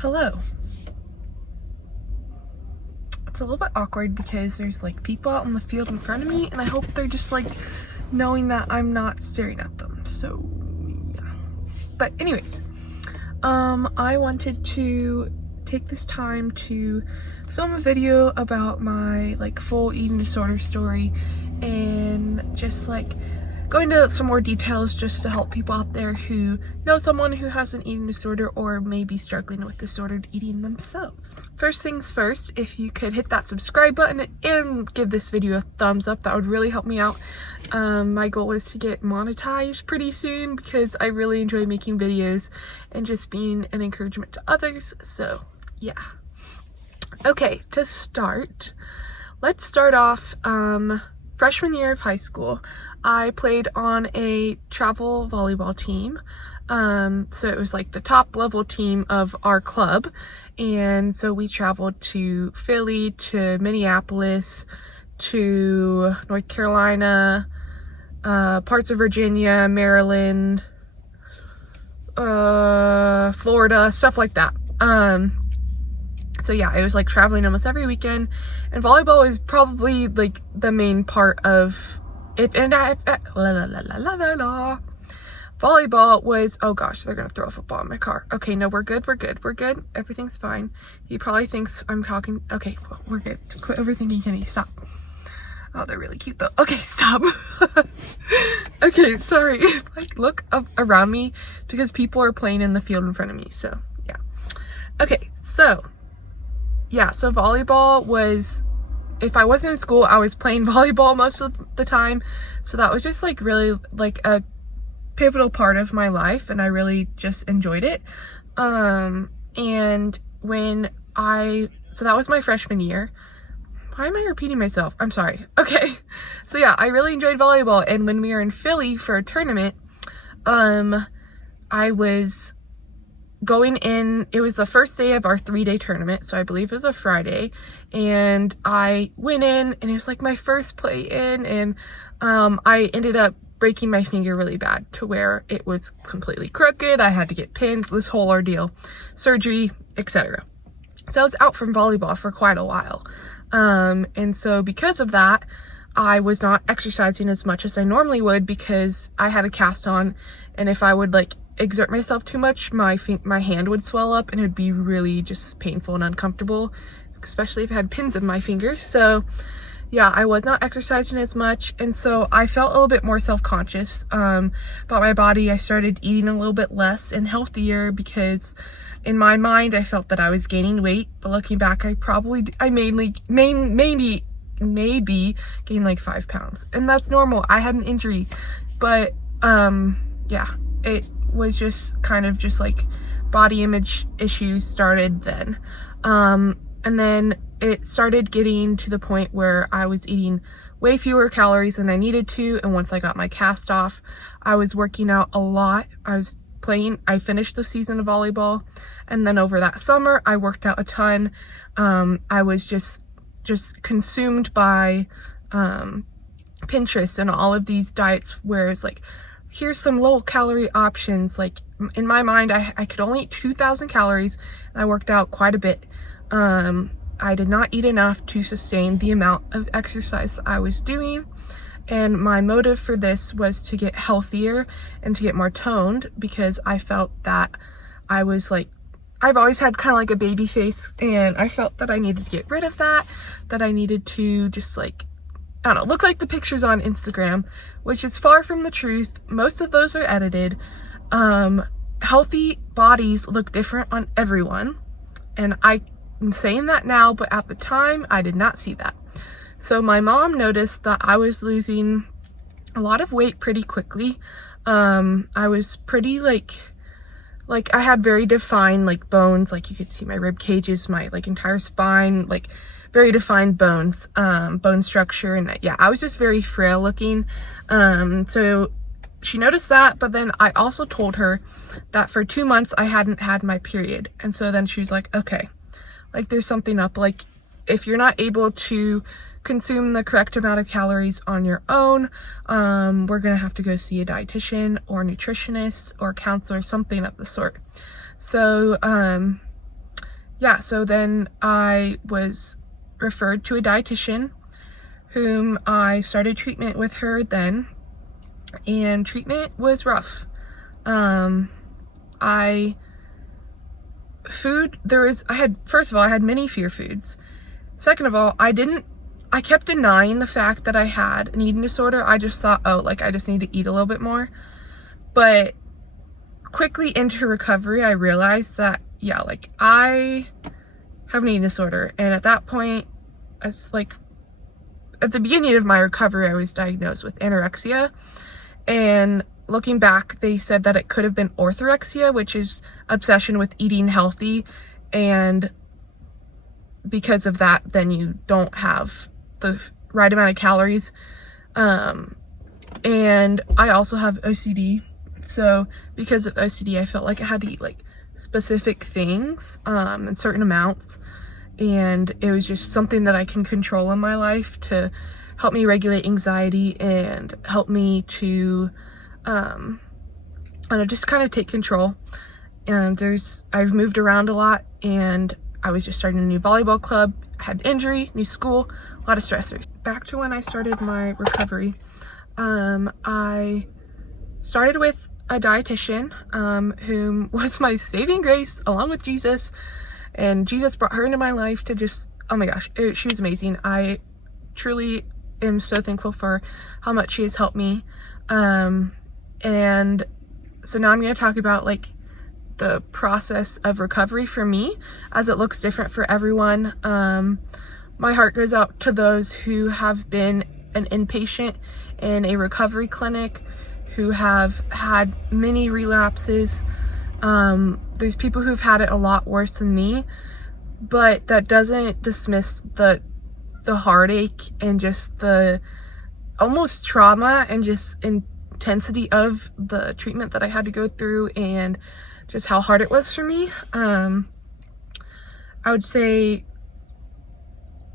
Hello. It's a little bit awkward because there's like people out in the field in front of me, and I hope they're just like knowing that I'm not staring at them. So yeah. But anyways, I wanted to take this time to film a video about my like full eating disorder story and just like go into some more details just to help people out there who know someone who has an eating disorder or may be struggling with disordered eating themselves. First things first, if you could hit that subscribe button and give this video a thumbs up, that would really help me out. My goal is to get monetized pretty soon because I really enjoy making videos and just being an encouragement to others. So yeah. Okay, to start, let's start off freshman year of high school. I played on a travel volleyball team. So it was like the top level team of our club. And so we traveled to Philly, to Minneapolis, to North Carolina, parts of Virginia, Maryland, Florida, stuff like that. So yeah, it was like traveling almost every weekend, and volleyball was probably like the main part of volleyball was, oh gosh, they're gonna throw a football in my car. Okay, no, we're good, everything's fine. He probably thinks I'm talking. Okay, well, we're good. Just quit overthinking, Kenny. Stop. Oh, they're really cute though. Okay, stop. Okay, sorry. Like, look up around me because people are playing in the field in front of me. So yeah. Okay, so yeah, so volleyball was, if I wasn't in school, I was playing volleyball most of the time. So that was just like really like a pivotal part of my life, and I really just enjoyed it. And so that was my freshman year. Why am I repeating myself? I'm sorry. Okay. So yeah, I really enjoyed volleyball. And when we were in Philly for a tournament, I was going in, it was the first day of our 3-day tournament, so I believe it was a Friday, and I went in and it was like my first play in, and I ended up breaking my finger really bad to where it was completely crooked. I had to get pinned, this whole ordeal, surgery, etc. So I was out from volleyball for quite a while, and so because of that, I was not exercising as much as I normally would because I had a cast on, and if I would like exert myself too much, my hand would swell up and it'd be really just painful and uncomfortable, especially if I had pins in my fingers. So yeah, I was not exercising as much, and so I felt a little bit more self-conscious about my body. I started eating a little bit less and healthier because in my mind I felt that I was gaining weight, but looking back, I maybe gained like 5 pounds, and that's normal. I had an injury, but yeah, it was just kind of just like body image issues started then. And then it started getting to the point where I was eating way fewer calories than I needed to, and once I got my cast off, I was working out a lot. I finished the season of volleyball, and then over that summer I worked out a ton. I was just consumed by Pinterest and all of these diets where it's like, here's some low calorie options. Like in my mind, I could only eat 2,000 calories, and I worked out quite a bit. I did not eat enough to sustain the amount of exercise that I was doing, and my motive for this was to get healthier and to get more toned because I felt that I was like, I've always had kind of like a baby face, and I felt that I needed to get rid of that I needed to just like, I don't know, look like the pictures on Instagram, which is far from the truth. Most of those are edited. Healthy bodies look different on everyone, and I'm saying that now, but at the time I did not see that. So my mom noticed that I was losing a lot of weight pretty quickly. I was pretty like I had very defined like bones, like you could see my rib cages, my like entire spine, like very defined bones, bone structure, and yeah, I was just very frail looking. So she noticed that, but then I also told her that for 2 months I hadn't had my period, and so then she was like, okay, like there's something up, like if you're not able to consume the correct amount of calories on your own, we're gonna have to go see a dietitian or nutritionist or counselor, something of the sort. So yeah, so then I was referred to a dietitian whom I started treatment with her then, and treatment was rough. First of all, I had many fear foods. Second of all, I kept denying the fact that I had an eating disorder. I just thought, oh, like I just need to eat a little bit more. But quickly into recovery, I realized that, yeah, like I have an eating disorder. And at that point, at the beginning of my recovery, I was diagnosed with anorexia. And looking back, they said that it could have been orthorexia, which is obsession with eating healthy. And because of that, then you don't have the right amount of calories. And I also have OCD. So because of OCD, I felt like I had to eat like specific things in certain amounts. And it was just something that I can control in my life to help me regulate anxiety and help me to just kind of take control. And I've moved around a lot, and I was just starting a new volleyball club, had injury, new school, a lot of stressors. Back to when I started my recovery, I started with a dietitian whom was my saving grace along with Jesus, and Jesus brought her into my life to just, oh my gosh, she was amazing. I truly am so thankful for how much she has helped me. And so now I'm going to talk about like the process of recovery for me, as it looks different for everyone. My heart goes out to those who have been an inpatient in a recovery clinic, who have had many relapses. There's people who've had it a lot worse than me, but that doesn't dismiss the heartache and just the almost trauma and just intensity of the treatment that I had to go through, and just how hard it was for me. I would say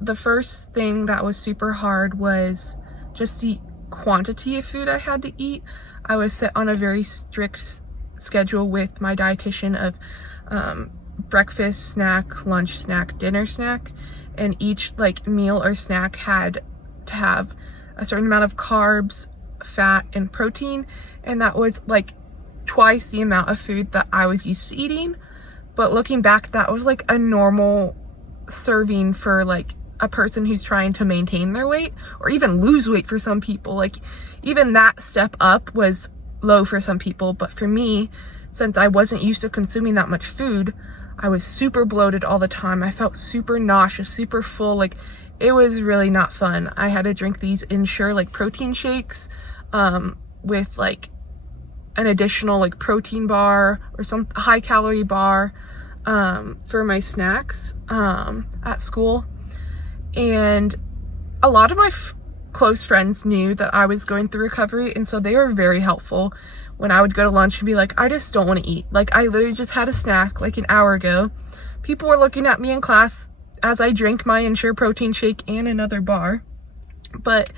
the first thing that was super hard was just the quantity of food I had to eat. I was set on a very strict schedule with my dietitian of breakfast, snack, lunch, snack, dinner, snack, and each like meal or snack had to have a certain amount of carbs, fat, and protein, and that was like twice the amount of food that I was used to eating. But looking back, that was like a normal serving for like a person who's trying to maintain their weight or even lose weight for some people. Like even that step up was low for some people, but for me, since I wasn't used to consuming that much food, I was super bloated all the time. I felt super nauseous, super full. Like it was really not fun. I had to drink these Ensure like protein shakes with like an additional like protein bar or some high calorie bar for my snacks at school. And a lot of my close friends knew that I was going through recovery, and so they were very helpful when I would go to lunch and be like, I just don't want to eat. Like I literally just had a snack like an hour ago. People were looking at me in class as I drank my Ensure protein shake and another bar. But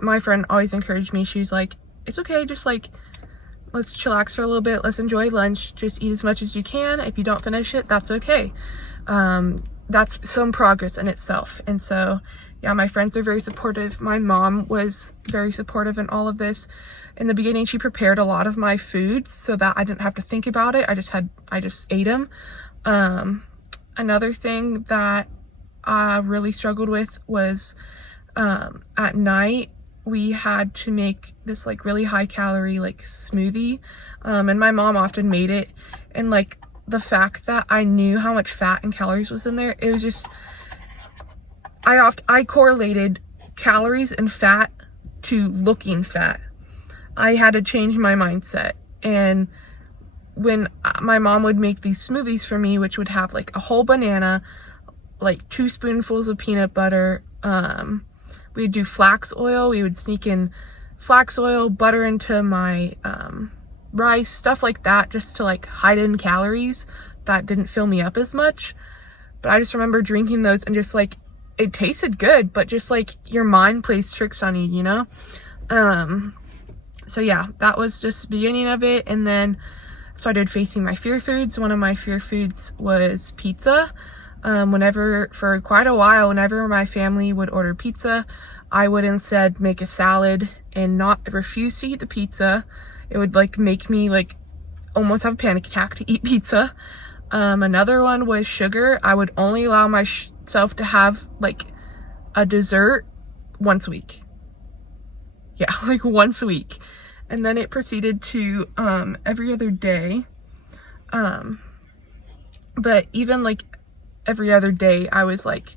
my friend always encouraged me. She was like, it's okay, just like, let's chillax for a little bit, let's enjoy lunch, just eat as much as you can. If you don't finish it, that's okay. That's some progress in itself. And so, yeah, my friends are very supportive. My mom was very supportive in all of this. In the beginning, she prepared a lot of my foods so that I didn't have to think about it. I just ate them. Another thing that I really struggled with was at night, we had to make this like really high calorie like smoothie, and my mom often made it, and like the fact that I knew how much fat and calories was in there, it was just, I correlated calories and fat to looking fat. I had to change my mindset. And when my mom would make these smoothies for me, which would have like a whole banana, like 2 spoonfuls of peanut butter, we'd do flax oil, we would sneak in flax oil, butter into my rice, stuff like that, just to like hide in calories that didn't fill me up as much. But I just remember drinking those and just like, it tasted good, but just like your mind plays tricks on you, you know? So yeah, that was just the beginning of it. And then started facing my fear foods. One of my fear foods was pizza. For quite a while, whenever my family would order pizza, I would instead make a salad and not refuse to eat the pizza. It would like make me like almost have a panic attack to eat pizza. Another one was sugar. I would only allow myself to have like a dessert once a week. Yeah, like once a week. And then it proceeded to every other day. But even like every other day, I was like,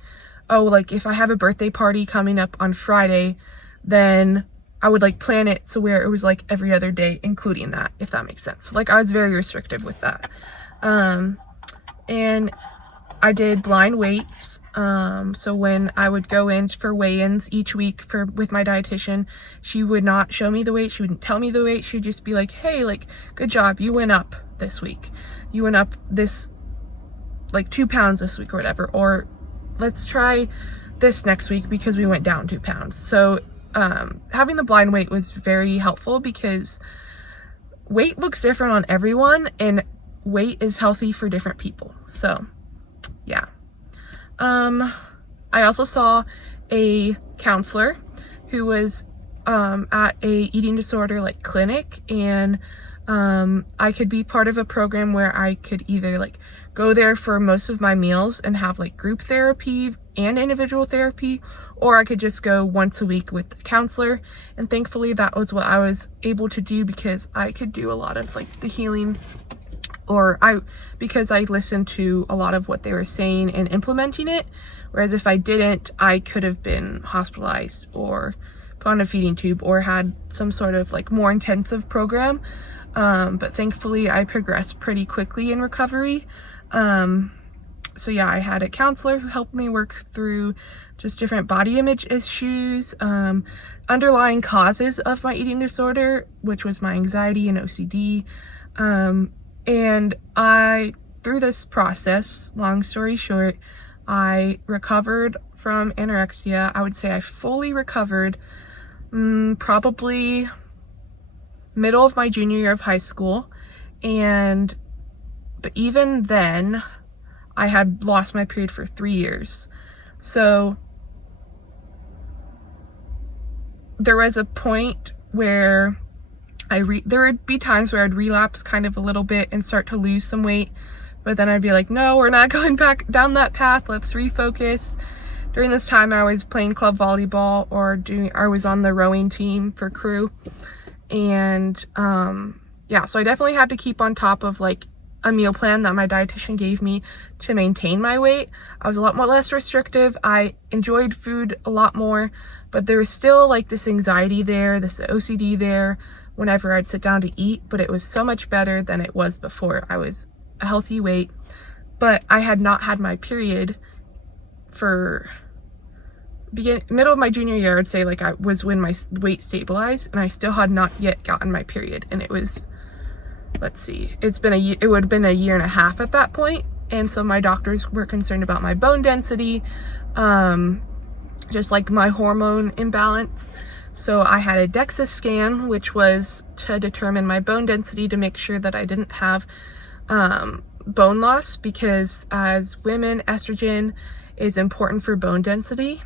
oh, like if I have a birthday party coming up on Friday, then I would like plan it so where it was like every other day, including that, if that makes sense. Like I was very restrictive with that. And I did blind weights. So when I would go in for weigh-ins each week with my dietitian, she would not show me the weight. She wouldn't tell me the weight. She'd just be like, hey, like, good job. You went up this week. You went up this, like 2 pounds this week or whatever. Or let's try this next week because we went down 2 pounds. So, having the blind weight was very helpful because weight looks different on everyone and weight is healthy for different people. So, yeah. I also saw a counselor who was at a eating disorder like clinic, and I could be part of a program where I could either like go there for most of my meals and have like group therapy and individual therapy, or I could just go once a week with the counselor. And thankfully that was what I was able to do because I could do a lot of like the healing, because I listened to a lot of what they were saying and implementing it. Whereas if I didn't, I could have been hospitalized or put on a feeding tube or had some sort of like more intensive program. But thankfully I progressed pretty quickly in recovery. So yeah, I had a counselor who helped me work through just different body image issues, underlying causes of my eating disorder, which was my anxiety and OCD. And through this process, long story short, I recovered from anorexia. I would say I fully recovered probably middle of my junior year of high school. But even then, I had lost my period for 3 years. So there was a point where there would be times where I'd relapse kind of a little bit and start to lose some weight, but then I'd be like, no, we're not going back down that path. Let's refocus. During this time, I was playing club volleyball I was on the rowing team for crew. And yeah, so I definitely had to keep on top of like a meal plan that my dietitian gave me to maintain my weight. I was a lot more less restrictive. I enjoyed food a lot more, but there was still like this anxiety there, this OCD there whenever I'd sit down to eat, but it was so much better than it was before. I was a healthy weight, but I had not had my period for middle of my junior year. I'd say like I was when my weight stabilized, and I still had not yet gotten my period. And it was, let's see, it would have been a year and a half at that point. And so my doctors were concerned about my bone density, just like my hormone imbalance. So I had a DEXA scan, which was to determine my bone density to make sure that I didn't have bone loss, because as women, estrogen is important for bone density.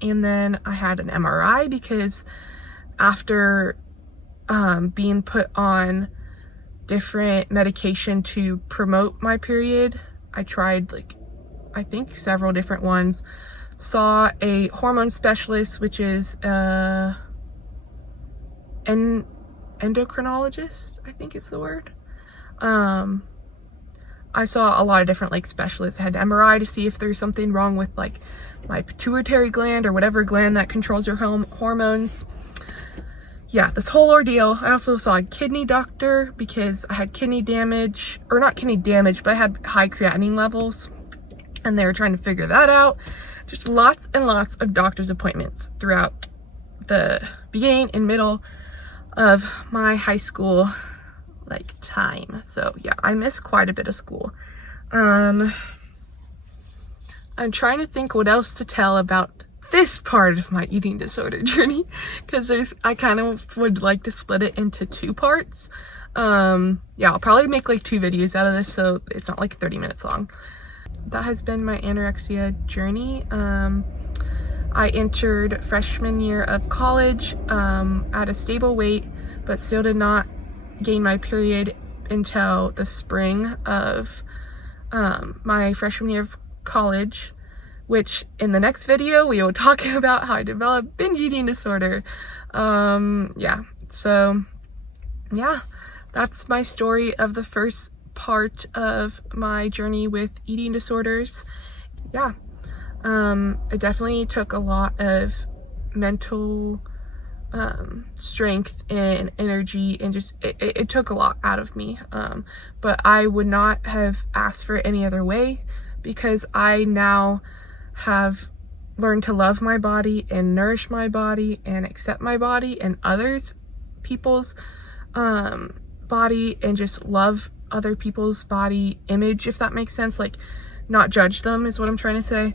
And then I had an MRI because after being put on different medication to promote my period, I tried like I think several different ones. Saw a hormone specialist, which is an endocrinologist, I think is the word. I saw a lot of different like specialists. I had an MRI to see if there's something wrong with like my pituitary gland or whatever gland that controls your hormones. Yeah, this whole ordeal. I also saw a kidney doctor because I had kidney damage, or not kidney damage, but I had high creatinine levels, and they were trying to figure that out. Just lots and lots of doctor's appointments throughout the beginning and middle of my high school like time. So yeah, I missed quite a bit of school. I'm trying to think what else to tell about this part of my eating disorder journey, because I kind of would like to split it into 2 parts. Yeah, I'll probably make like 2 videos out of this, so it's not like 30 minutes long. That has been my anorexia journey. I entered freshman year of college at a stable weight, but still did not gain my period until the spring of my freshman year of college, which in the next video we will talk about how I developed binge eating disorder. Yeah, so yeah, that's my story of the first part of my journey with eating disorders. Yeah, it definitely took a lot of mental strength and energy, and just it took a lot out of me, but I would not have asked for it any other way, because I now have learned to love my body and nourish my body and accept my body and others people's body, and just love other people's body image, if that makes sense. Like, not judge them is what I'm trying to say,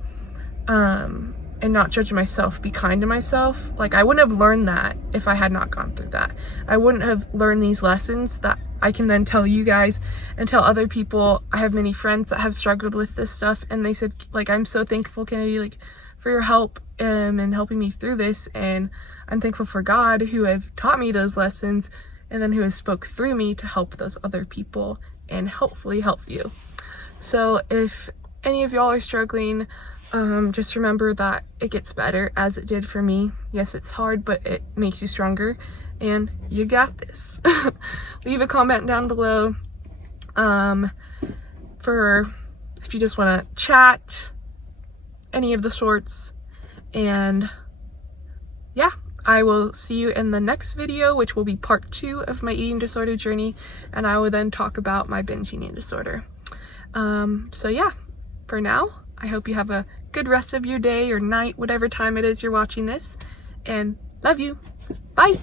and not judge myself, be kind to myself. Like, I wouldn't have learned that if I had not gone through that. I wouldn't have learned these lessons that I can then tell you guys and tell other people. I have many friends that have struggled with this stuff, and they said, like, I'm so thankful, Kennedy, like, for your help and helping me through this, and I'm thankful for God, who have taught me those lessons, and then who has spoke through me to help those other people and hopefully help you. So if any of y'all are struggling, just remember that it gets better, as it did for me. Yes, it's hard, but it makes you stronger, and you got this. Leave a comment down below for if you just want to chat, any of the sorts. And yeah, I will see you in the next video, which will be part 2 of my eating disorder journey, and I will then talk about my binge eating disorder. So yeah, for now, I hope you have a good rest of your day or night, whatever time it is you're watching this, and love you. Bye.